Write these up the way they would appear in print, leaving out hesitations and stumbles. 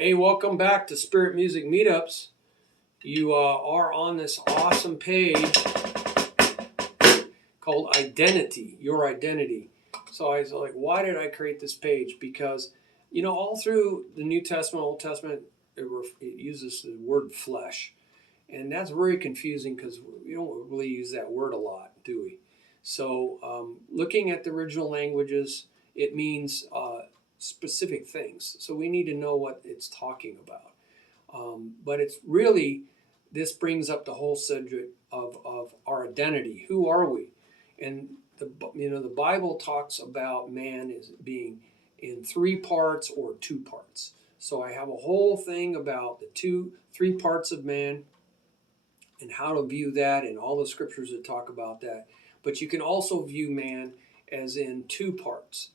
Hey, welcome back to Spirit Music Meetups. You are on this awesome page called Identity, Your Identity. So I was like, why did I create this page? Because, all through the New Testament, Old Testament, it uses the word flesh. And that's very confusing because we don't really use that word a lot, do we? So looking at the original languages, it means specific things. So we need to know what it's talking about. But it's really, this brings up the whole subject of our identity. Who are we? And the Bible talks about man as being in three parts or two parts. So I have a whole thing about the three parts of man and how to view that, and all the scriptures that talk about that. But you can also view man as in two parts.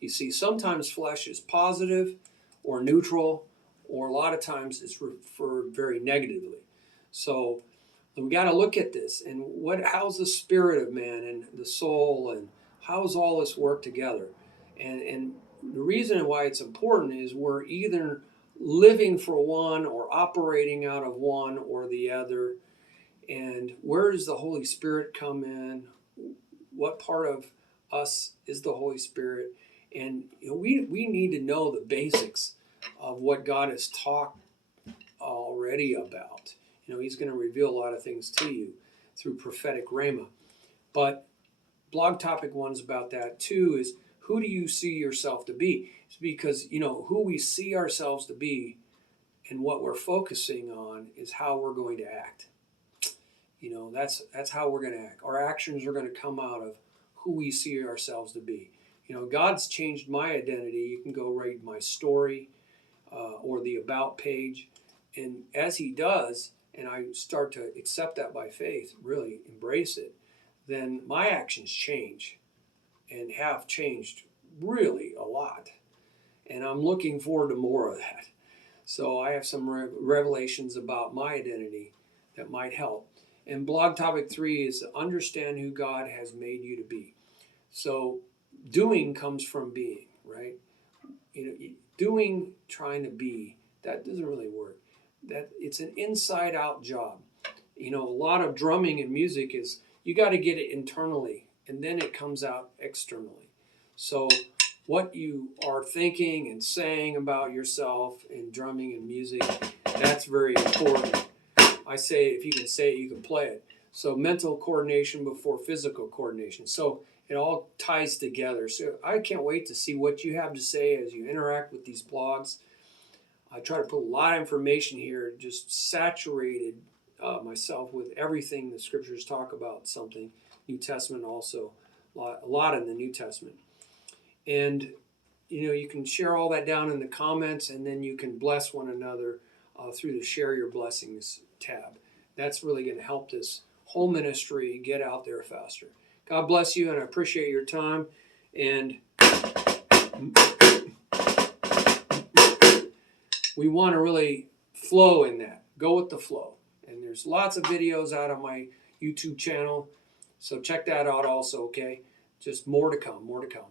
You see, sometimes flesh is positive or neutral, or a lot of times it's referred very negatively. So we got to look at this and how's the spirit of man and the soul, and how's all this work together. And the reason why it's important is we're either living for one or operating out of one or the other. And where does the Holy Spirit come in? What part of us is the Holy Spirit? And we need to know the basics of what God has talked already about. He's going to reveal a lot of things to you through prophetic rhema. But blog topic one's about that too, is who do you see yourself to be? It's because, who we see ourselves to be and what we're focusing on is how we're going to act. That's how we're going to act. Our actions are going to come out of who we see ourselves to be. God's changed my identity. You can go read my story or the About page. And as he does, and I start to accept that by faith, really embrace it, then my actions change and have changed really a lot. And I'm looking forward to more of that. So I have some revelations about my identity that might help. And blog topic 3 is to understand who God has made you to be. So doing comes from being, right? Doing, trying to be, that doesn't really work. That it's an inside out job. A lot of drumming and music is, you got to get it internally and then it comes out externally. So what you are thinking and saying about yourself in drumming and music, that's very important. I say, if you can say it, you can play it. So mental coordination before physical coordination. So it all ties together. So I can't wait to see what you have to say as you interact with these blogs. I try to put a lot of information here, just saturated myself with everything the scriptures talk about, something. New Testament also, a lot in the New Testament. And, you can share all that down in the comments, and then you can bless one another through the Share Your Blessings tab. That's really going to help this whole ministry get out there faster. God bless you, and I appreciate your time. And we want to really flow in that. Go with the flow. And there's lots of videos out on my YouTube channel. So check that out also, okay? Just more to come, more to come.